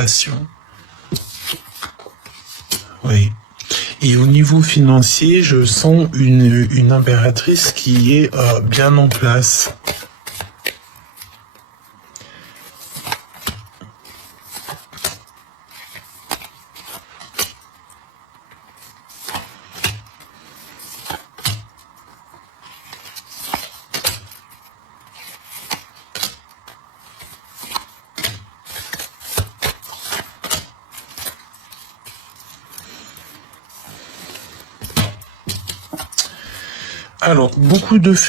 passion. Oui. Et au niveau financier, je sens une impératrice qui est bien en place.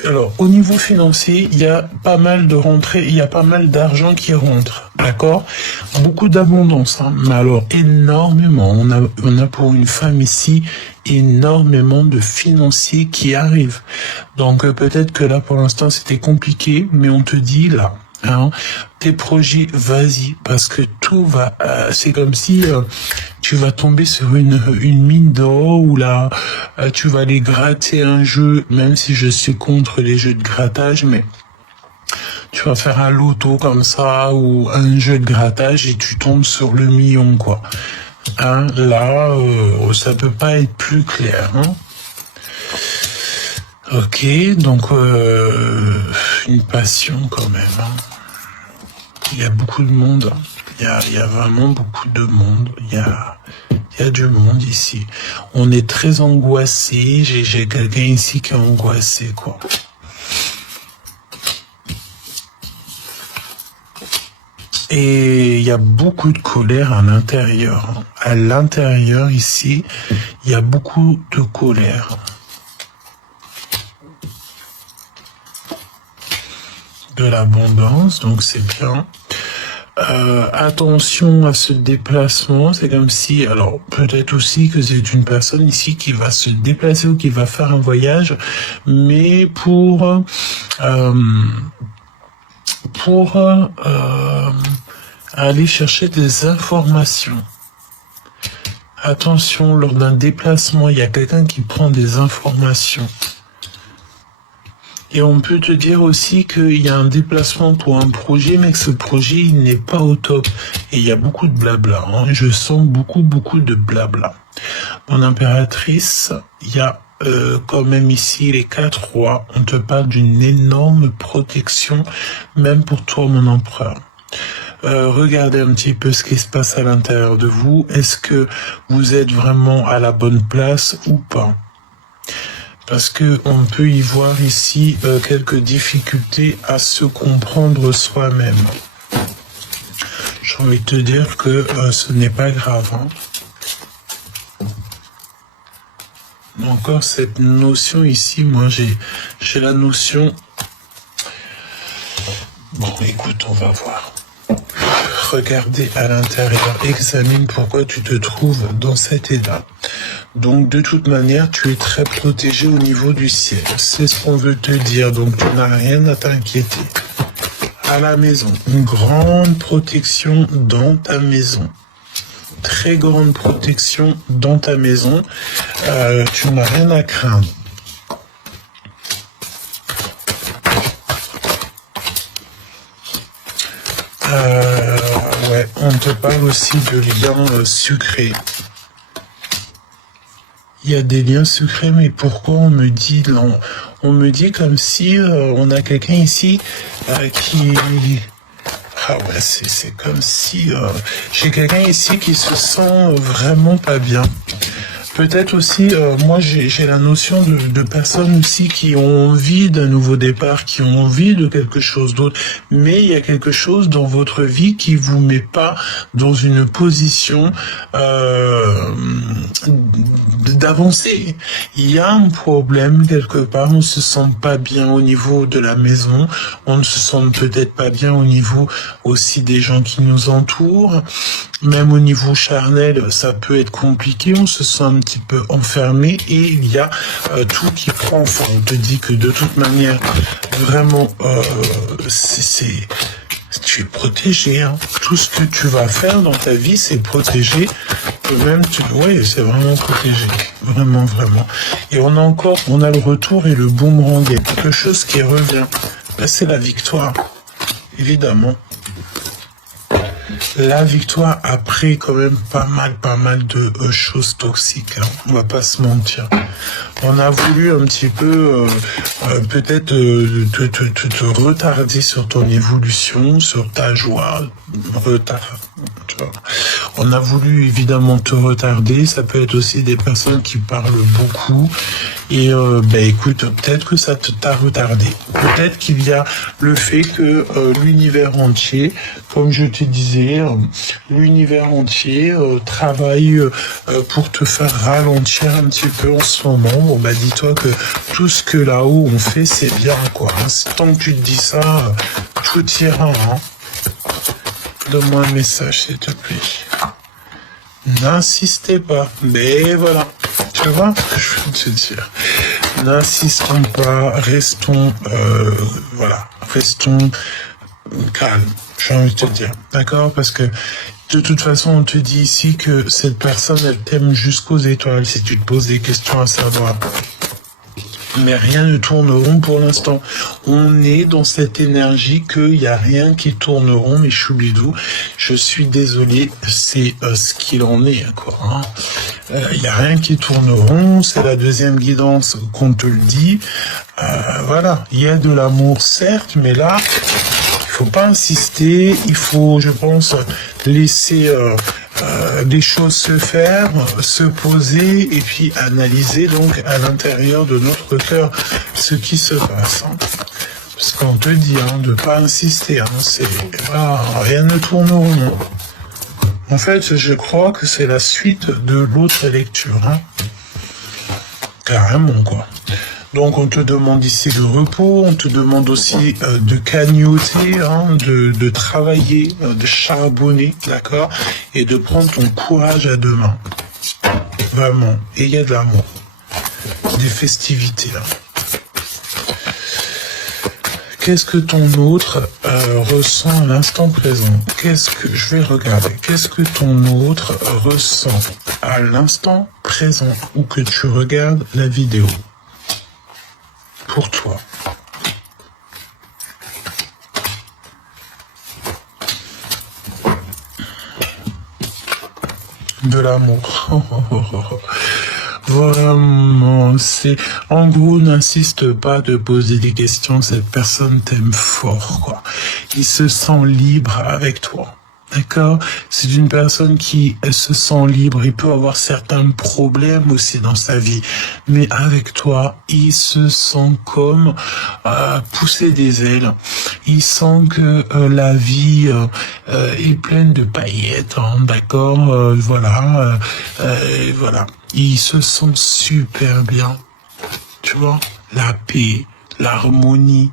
Alors, au niveau financier, il y a pas mal de rentrées, il y a pas mal d'argent qui rentre, d'accord? Beaucoup d'abondance, hein, mais alors énormément. On a pour une femme ici énormément de financiers qui arrivent. Donc peut-être que là pour l'instant c'était compliqué, mais on te dit là, hein, tes projets, vas-y, parce que tout va, c'est comme si tu vas tomber sur une mine d'or où là, tu vas aller gratter un jeu, même si je suis contre les jeux de grattage, mais tu vas faire un loto comme ça ou un jeu de grattage et tu tombes sur le million, quoi. Hein, là, ça peut pas être plus clair, hein. Ok, donc une passion quand même, hein. Il y a beaucoup de monde, il y a vraiment beaucoup de monde, il y a du monde ici. On est très angoissé, j'ai quelqu'un ici qui est angoissé, quoi. Et il y a beaucoup de colère à l'intérieur. À l'intérieur ici, il y a beaucoup de colère. De l'abondance, donc c'est bien. Attention à ce déplacement, c'est comme si, alors peut-être aussi que c'est une personne ici qui va se déplacer ou qui va faire un voyage, mais pour aller chercher des informations. Attention, lors d'un déplacement, il y a quelqu'un qui prend des informations. Et on peut te dire aussi qu'il y a un déplacement pour un projet, mais que ce projet, il n'est pas au top. Et il y a beaucoup de blabla, hein. Je sens beaucoup de blabla. Mon impératrice, il y a quand même ici les 4 rois. On te parle d'une énorme protection, même pour toi, mon empereur. Regardez un petit peu ce qui se passe à l'intérieur de vous. Est-ce que vous êtes vraiment à la bonne place ou pas ? Parce que on peut y voir ici quelques difficultés à se comprendre soi-même. J'ai envie de te dire que ce n'est pas grave, hein. Encore cette notion ici, moi j'ai la notion... Bon, écoute, on va voir. Regardez à l'intérieur, examine pourquoi tu te trouves dans cet état. Donc de toute manière, tu es très protégé au niveau du ciel. C'est ce qu'on veut te dire, donc tu n'as rien à t'inquiéter. À la maison, une grande protection dans ta maison. Très grande protection dans ta maison. Tu n'as rien à craindre. Ouais, on te parle aussi de liens sucrés. Il y a des liens secrets, mais pourquoi on me dit non? On me dit comme si on a quelqu'un ici qui... Ah ouais, c'est comme si j'ai quelqu'un ici qui se sent vraiment pas bien. Peut-être aussi, moi j'ai la notion de personnes aussi qui ont envie d'un nouveau départ, qui ont envie de quelque chose d'autre, mais il y a quelque chose dans votre vie qui vous met pas dans une position d'avancer. Il y a un problème quelque part, on se sent pas bien au niveau de la maison, on ne se sent peut-être pas bien au niveau aussi des gens qui nous entourent. Même au niveau charnel, ça peut être compliqué, on se sent un petit peu enfermé et il y a tout qui prend fond. On te dit que de toute manière, vraiment, tu es protégé, hein. Tout ce que tu vas faire dans ta vie, c'est protégé. Même, oui, c'est vraiment protégé. Vraiment. Et on a le retour et le boomerang. Il y a quelque chose qui revient. Là, c'est la victoire. Évidemment. la victoire après quand même pas mal de choses toxiques, hein. On va pas se mentir. On a voulu un petit peu peut-être te retarder sur ton évolution, sur ta joie, retard. Tu vois. On a voulu évidemment te retarder. Ça peut être aussi des personnes qui parlent beaucoup. Et écoute, peut-être que ça t'a retardé. Peut-être qu'il y a le fait que l'univers entier, comme je te disais, l'univers entier travaille pour te faire ralentir un petit peu en ce moment. Bon, bah dis-toi que tout ce que là-haut on fait, c'est bien, quoi. Hein. Tant que tu te dis ça, tout ira. Hein. Donne-moi un message, s'il te plaît. N'insistez pas. Mais voilà. Tu vois ce que je veux te dire. N'insistons pas. Restons, restons calmes. J'ai envie de te dire. D'accord? Parce que de toute façon, on te dit ici que cette personne, elle t'aime jusqu'aux étoiles. Si tu te poses des questions à savoir. Mais rien ne tourne rond pour l'instant. On est dans cette énergie qu'il n'y a rien qui tourne rond, mais choubidou, je suis désolé, c'est ce qu'il en est, quoi. Hein. Il n'y a rien qui tourne rond, c'est la deuxième guidance qu'on te le dit. Voilà, il y a de l'amour, certes, mais là, il faut pas insister, il faut, je pense, laisser les choses se faire, se poser et puis analyser donc à l'intérieur de notre cœur ce qui se passe. Hein. Parce qu'on te dit de pas insister, hein, c'est rien ne tourne rond. En fait, je crois que c'est la suite de l'autre lecture. Hein. Carrément, quoi. Donc on te demande ici le repos, on te demande aussi de cagnoter, hein, de travailler, de charbonner, d'accord, et de prendre ton courage à deux mains. Vraiment. Et il y a de l'amour. Des festivités, là. Qu'est-ce que ton autre ressent à l'instant présent? Je vais regarder. Qu'est-ce que ton autre ressent à l'instant présent ou que tu regardes la vidéo? Pour toi. De l'amour. Vraiment, c'est... En gros, n'insiste pas de poser des questions, cette personne t'aime fort, quoi. Il se sent libre avec toi. D'accord? C'est une personne qui se sent libre. Il peut avoir certains problèmes aussi dans sa vie. Mais avec toi, il se sent comme pousser des ailes. Il sent que la vie est pleine de paillettes. Hein, d'accord? Voilà. Il se sent super bien. Tu vois? La paix. L'harmonie,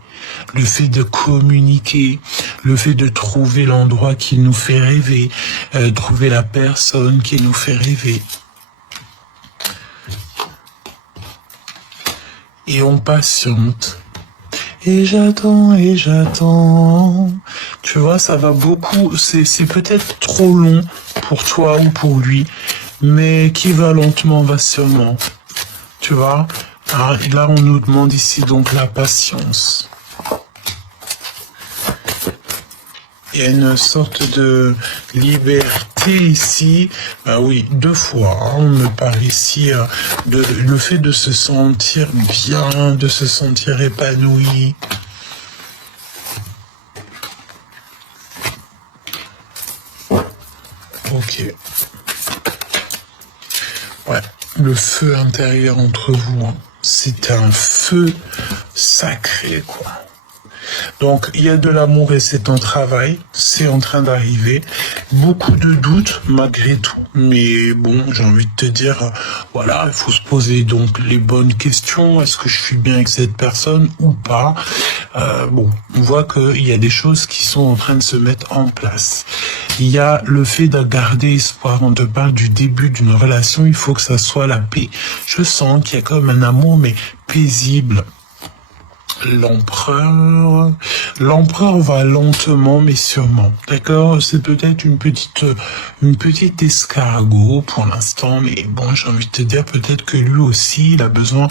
le fait de communiquer, le fait de trouver l'endroit qui nous fait rêver, trouver la personne qui nous fait rêver. Et on patiente. Et j'attends, et j'attends. Tu vois, ça va beaucoup, c'est peut-être trop long pour toi ou pour lui, mais qui va lentement va sûrement. Tu vois? Ah, et là, on nous demande ici donc la patience. Il y a une sorte de liberté ici. Bah oui, deux fois. Hein, on me parle ici le fait de se sentir bien, de se sentir épanoui. Ok. Ouais, le feu intérieur entre vous. Hein. C'est un feu sacré, quoi. Donc, il y a de l'amour et c'est un travail, c'est en train d'arriver. Beaucoup de doutes, malgré tout. Mais bon, j'ai envie de te dire, voilà, il faut se poser donc les bonnes questions. Est-ce que je suis bien avec cette personne ou pas? On voit qu'il y a des choses qui sont en train de se mettre en place. Il y a le fait de garder espoir. On te parle du début d'une relation, il faut que ça soit la paix. Je sens qu'il y a comme un amour, mais paisible. L'empereur va lentement mais sûrement, d'accord? C'est peut-être une petite escargot pour l'instant, mais bon, j'ai envie de te dire peut-être que lui aussi, il a besoin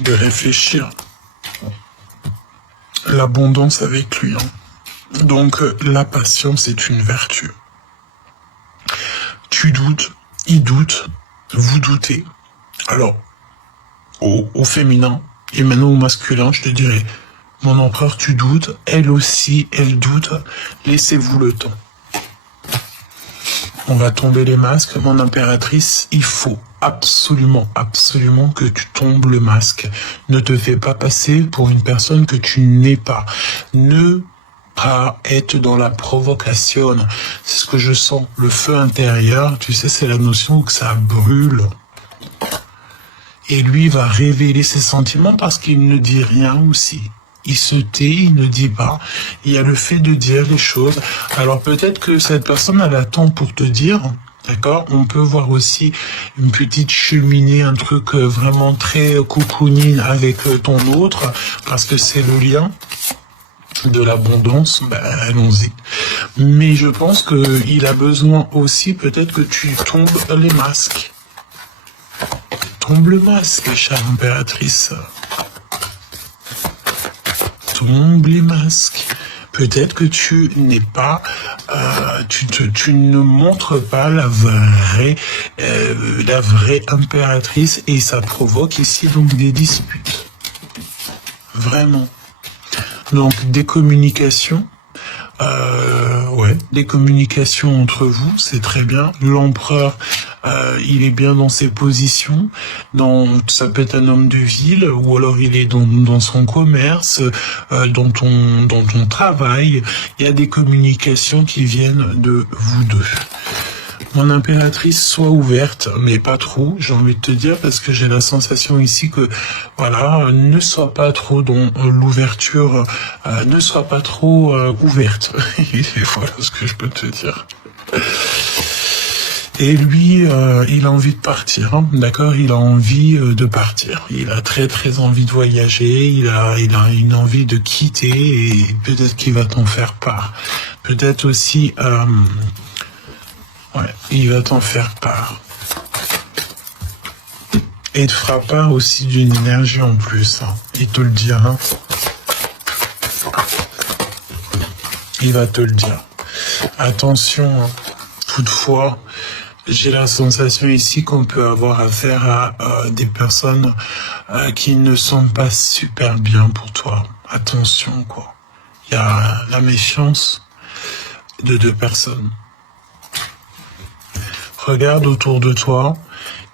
de réfléchir. L'abondance avec lui, hein. Donc la patience est une vertu. tu doutes, il doute, vous doutez. Alors, au féminin, et maintenant au masculin, je te dirais, mon empereur, tu doutes, elle aussi, elle doute, laissez-vous le temps. On va tomber les masques, mon impératrice, il faut absolument, absolument que tu tombes le masque. Ne te fais pas passer pour une personne que tu n'es pas. Ne pas être dans la provocation. C'est ce que je sens. Le feu intérieur, tu sais, c'est la notion que ça brûle. Et lui va révéler ses sentiments parce qu'il ne dit rien aussi. Il se tait, il ne dit pas. Il y a le fait de dire les choses. Alors peut-être que cette personne, elle attend pour te dire, d'accord? On peut voir aussi une petite cheminée, un truc vraiment très cocooning avec ton autre, parce que c'est le lien de l'abondance. Ben, allons-y. Mais je pense qu'il a besoin aussi, peut-être que tu tombes les masques. Tombe le masque, chère impératrice. Tombe les masques. Peut-être que tu n'es pas, tu ne montres pas la vraie impératrice et ça provoque ici donc des disputes. Vraiment. Donc des communications. Des communications entre vous, c'est très bien. L'empereur, il est bien dans ses positions. Ça peut être un homme de ville, ou alors il est dans son commerce, dans ton travail. Il y a des communications qui viennent de vous deux. Mon impératrice, sois ouverte, mais pas trop, j'ai envie de te dire, parce que j'ai la sensation ici que, voilà, ne sois pas trop dans l'ouverture, ne sois pas trop ouverte. Et voilà ce que je peux te dire. Et lui, il a envie de partir, hein, d'accord? Il a envie de partir. Il a très très envie de voyager. Il a une envie de quitter et peut-être qu'il va t'en faire part. Peut-être aussi, il va t'en faire part. Et il te fera part aussi d'une énergie en plus. Hein. Il te le dira. Il va te le dire. Attention, hein. Toutefois, j'ai la sensation ici qu'on peut avoir affaire à des personnes qui ne sont pas super bien pour toi. Attention, quoi. Il y a la méfiance de deux personnes. Regarde autour de toi,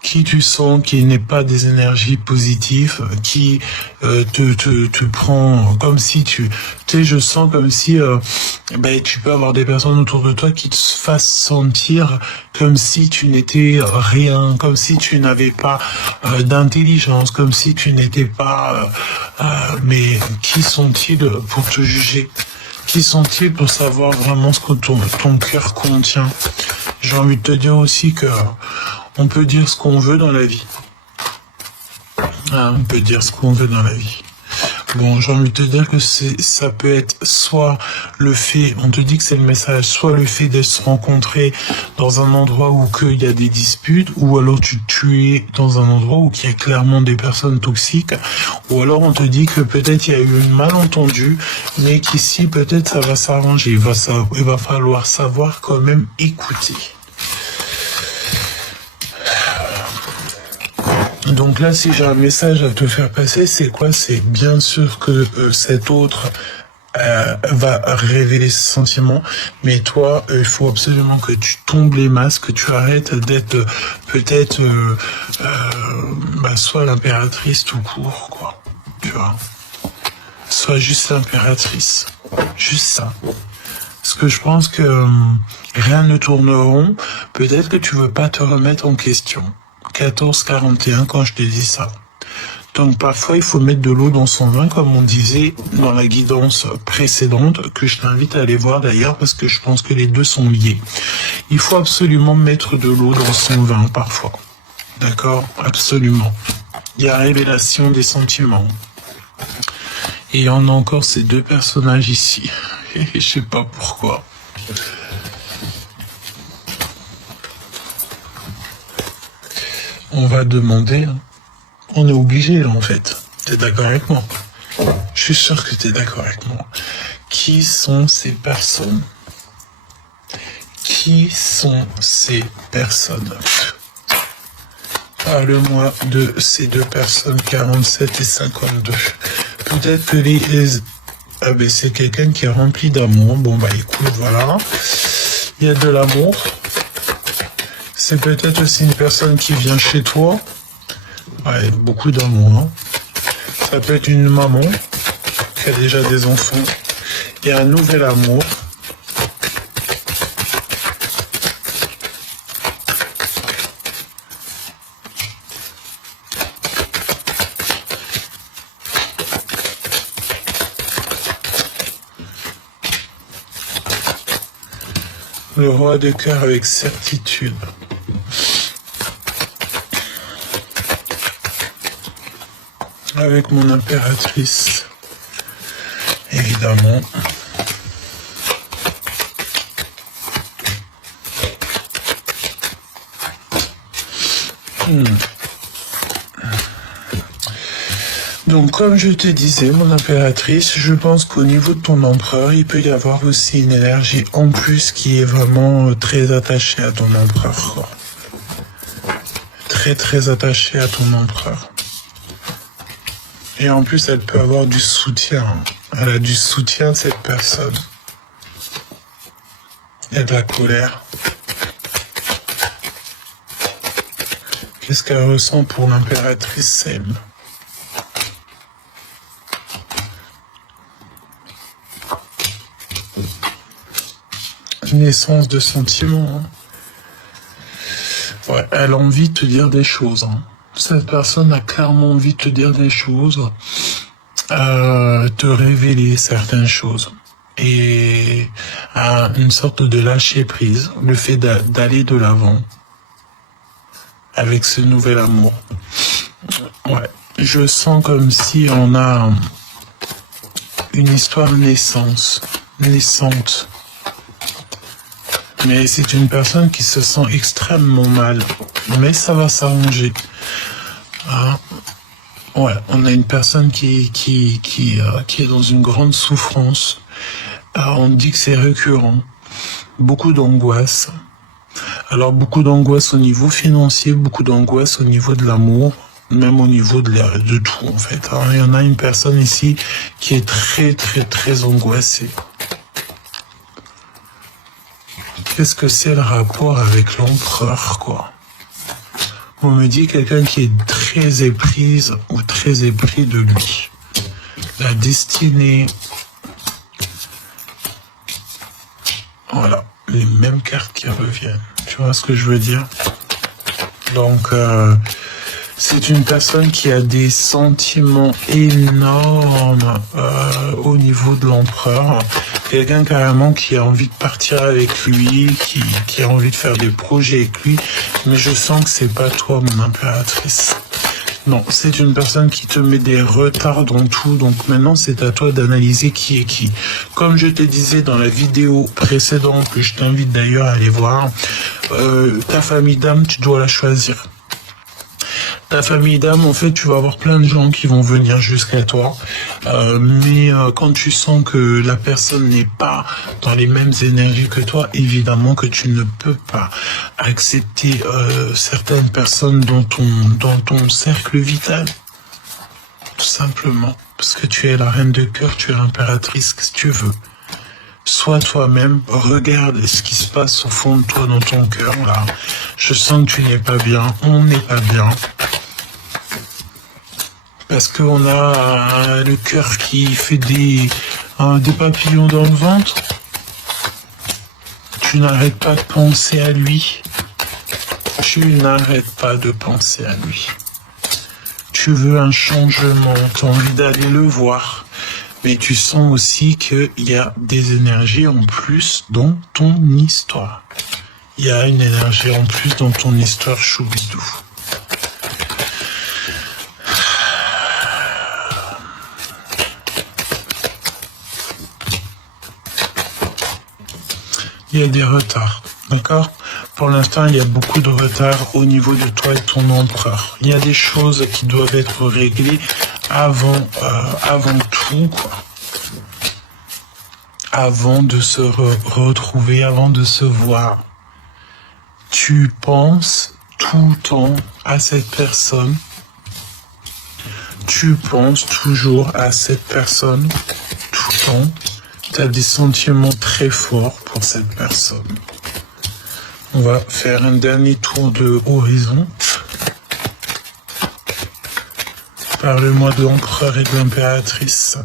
qui tu sens qui n'est pas des énergies positives, qui te prend comme si tu sais, je sens comme si tu peux avoir des personnes autour de toi qui te fassent sentir comme si tu n'étais rien, comme si tu n'avais pas d'intelligence, comme si tu n'étais pas mais qui sont-ils pour te juger? Qui sont-ils pour savoir vraiment ce que ton cœur contient? J'ai envie de te dire aussi que on peut dire ce qu'on veut dans la vie. On peut dire ce qu'on veut dans la vie. Bon, j'ai envie de te dire que ça peut être soit le fait, on te dit que c'est le message, soit le fait de se rencontrer dans un endroit où il y a des disputes, ou alors tu es dans un endroit où il y a clairement des personnes toxiques, ou alors on te dit que peut-être il y a eu un malentendu, mais qu'ici peut-être ça va s'arranger, il va falloir savoir quand même écouter. Donc là, si j'ai un message à te faire passer, c'est quoi? C'est bien sûr que cet autre va révéler ses sentiments, mais toi, il faut absolument que tu tombes les masques, que tu arrêtes d'être peut-être soit l'impératrice tout court, quoi. Tu vois? Soit juste l'impératrice. Juste ça. Parce que je pense que rien ne tourne rond. Peut-être que tu veux pas te remettre en question. 14-41 quand je te dis ça. Donc parfois il faut mettre de l'eau dans son vin, comme on disait dans la guidance précédente, que je t'invite à aller voir d'ailleurs parce que je pense que les deux sont liés. Il faut absolument mettre de l'eau dans son vin parfois. D'accord? Absolument. Il y a révélation des sentiments. Et on a encore ces deux personnages ici. Et je sais pas pourquoi. On va demander, on est obligé là en fait. T'es d'accord avec moi? Je suis sûr que t'es d'accord avec moi. Qui sont ces personnes qui Qui sont ces personnes? Parle-moi de ces deux personnes, 47 et 52. Peut-être que ah ben c'est quelqu'un qui est rempli d'amour. Bon bah écoute, voilà. Il y a de l'amour. C'est peut-être aussi une personne qui vient chez toi. Ouais, beaucoup d'amour. Hein. Ça peut être une maman qui a déjà des enfants. Il y a un nouvel amour. Le roi de cœur avec certitude. Avec mon impératrice, évidemment. Donc, comme je te disais, mon impératrice, je pense qu'au niveau de ton empereur, il peut y avoir aussi une énergie en plus qui est vraiment très attachée à ton empereur, quoi. Très, très attachée à ton empereur. Et en plus, elle peut avoir du soutien. Elle a du soutien de cette personne. Il y a de la colère. Qu'est-ce qu'elle ressent pour l'impératrice Sem? Naissance de sentiments. Ouais, elle a envie de te dire des choses. Hein. Cette personne a clairement envie de te dire des choses, te révéler certaines choses. Et à une sorte de lâcher prise, le fait d'aller de l'avant avec ce nouvel amour. Ouais, je sens comme si on a une histoire naissante. Mais c'est une personne qui se sent extrêmement mal. Mais ça va s'arranger. Ah, ouais, on a une personne qui est dans une grande souffrance. On dit que c'est récurrent. Beaucoup d'angoisse. Alors beaucoup d'angoisse au niveau financier, beaucoup d'angoisse au niveau de l'amour, même au niveau de tout en fait. Alors, il y en a une personne ici qui est très très très angoissée. Qu'est-ce que c'est le rapport avec l'empereur, quoi? On me dit quelqu'un qui est très éprise ou très épris de lui. La destinée. Voilà, les mêmes cartes qui reviennent. Tu vois ce que je veux dire? Donc, c'est une personne qui a des sentiments énormes au niveau de l'empereur. Quelqu'un carrément qui a envie de partir avec lui, qui a envie de faire des projets avec lui. Mais je sens que c'est pas toi, mon impératrice. Non, c'est une personne qui te met des retards dans tout. Donc maintenant, c'est à toi d'analyser qui est qui. Comme je te disais dans la vidéo précédente, que je t'invite d'ailleurs à aller voir, ta famille d'âme, tu dois la choisir. Ta famille d'âme, en fait, tu vas avoir plein de gens qui vont venir jusqu'à toi. Mais quand tu sens que la personne n'est pas dans les mêmes énergies que toi, évidemment que tu ne peux pas accepter certaines personnes dans ton cercle vital. Tout simplement. Parce que tu es la reine de cœur, tu es l'impératrice, qu'est-ce que tu veux. Sois toi-même, regarde ce qui se passe au fond de toi, dans ton cœur, là. Je sens que tu n'es pas bien, on n'est pas bien. Parce qu'on a le cœur qui fait des papillons dans le ventre. Tu n'arrêtes pas de penser à lui. Tu n'arrêtes pas de penser à lui. Tu veux un changement, tu as envie d'aller le voir. Mais tu sens aussi qu'il y a des énergies en plus dans ton histoire. Il y a une énergie en plus dans ton histoire, Choubidou. Il y a des retards, d'accord? Pour l'instant, il y a beaucoup de retards au niveau de toi et ton empereur. Il y a des choses qui doivent être réglées avant tout, quoi. Avant de se retrouver, avant de se voir. Tu penses tout le temps à cette personne. Tu penses toujours à cette personne tout le temps. Tu as des sentiments très forts pour cette personne. On va faire un dernier tour de horizon. Parle-moi de l'empereur et de l'impératrice.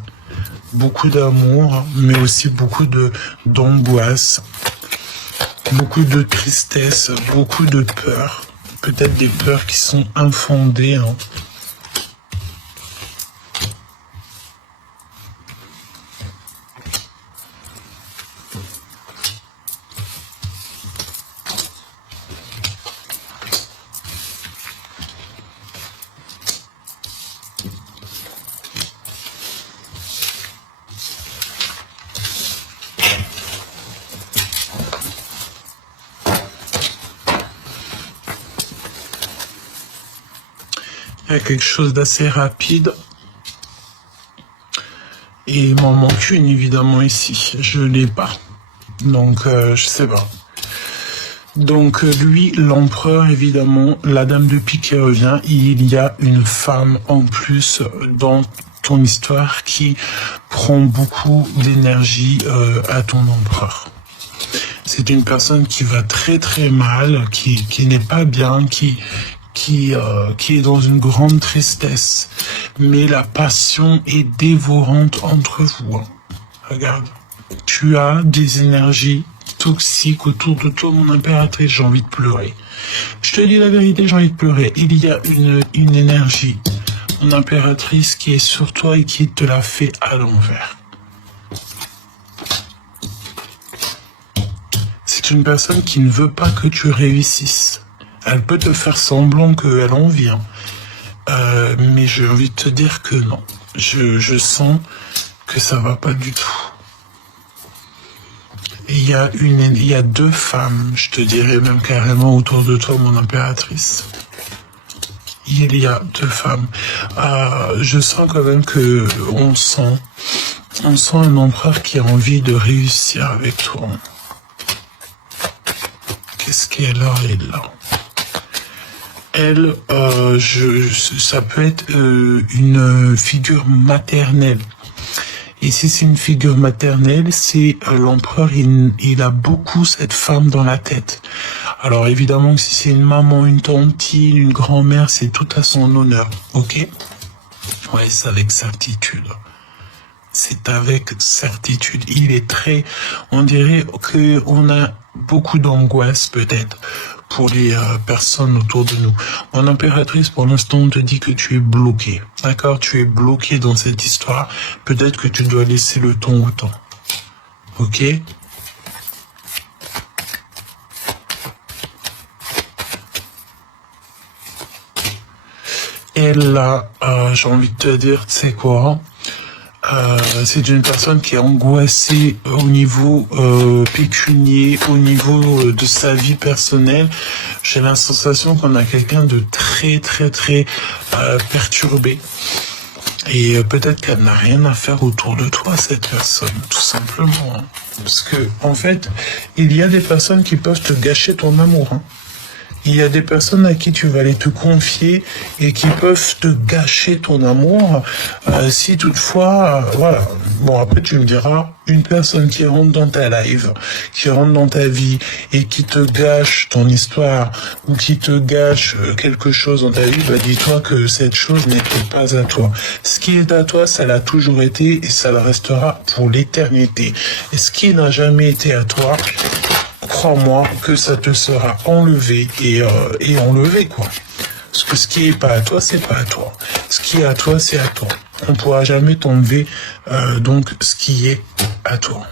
Beaucoup d'amour, mais aussi beaucoup d'angoisse, beaucoup de tristesse, beaucoup de peur. Peut-être des peurs qui sont infondées. Hein. Il y a quelque chose d'assez rapide. Et il m'en manque une évidemment ici. Je l'ai pas. Donc je sais pas. Donc lui, l'empereur évidemment, la dame de pique qui revient. Il y a une femme en plus dans ton histoire qui prend beaucoup d'énergie à ton empereur. C'est une personne qui va très très mal, qui n'est pas bien, qui est dans une grande tristesse. Mais la passion est dévorante entre vous. Hein. Regarde, tu as des énergies toxiques autour de toi, mon impératrice, j'ai envie de pleurer. Je te dis la vérité, j'ai envie de pleurer. Il y a une énergie, mon impératrice, qui est sur toi et qui te la fait à l'envers. C'est une personne qui ne veut pas que tu réussisses. Elle peut te faire semblant qu'elle en vient. Mais j'ai envie de te dire que non. Je sens que ça va pas du tout. Et il y a deux femmes, je te dirais même carrément autour de toi, mon impératrice. Il y a deux femmes. Je sens quand même que on sent un empereur qui a envie de réussir avec toi. Qu'est-ce qu'elle a, elle là? Elle, ça peut être une figure maternelle. Et si c'est une figure maternelle, c'est l'empereur, il a beaucoup cette femme dans la tête. Alors évidemment, si c'est une maman, une tantine, une grand-mère, c'est tout à son honneur, ok? Ouais, c'est avec certitude. C'est avec certitude. Il est très, on dirait qu'on a beaucoup d'angoisse peut-être pour les personnes autour de nous. Mon impératrice, pour l'instant, on te dit que tu es bloqué. D'accord? Tu es bloqué dans cette histoire. Peut-être que tu dois laisser le temps au temps. Ok? Et là, j'ai envie de te dire, tu sais quoi? C'est une personne qui est angoissée au niveau pécunier, au niveau de sa vie personnelle. J'ai la sensation qu'on a quelqu'un de très très très perturbé. Et peut-être qu'elle n'a rien à faire autour de toi, cette personne, tout simplement. Hein. Parce que, en fait, il y a des personnes qui peuvent te gâcher ton amour. Hein. Il y a des personnes à qui tu vas aller te confier et qui peuvent te gâcher ton amour si toutefois, voilà. Bon, après tu me diras, une personne qui rentre dans ta live, qui rentre dans ta vie et qui te gâche ton histoire ou qui te gâche quelque chose dans ta vie, bah dis-toi que cette chose n'était pas à toi. Ce qui est à toi, ça l'a toujours été et ça le restera pour l'éternité. Et ce qui n'a jamais été à toi, crois-moi que ça te sera enlevé et enlevé, quoi. Parce que ce qui est pas à toi, c'est pas à toi. Ce qui est à toi, c'est à toi. On ne pourra jamais t'enlever donc ce qui est à toi.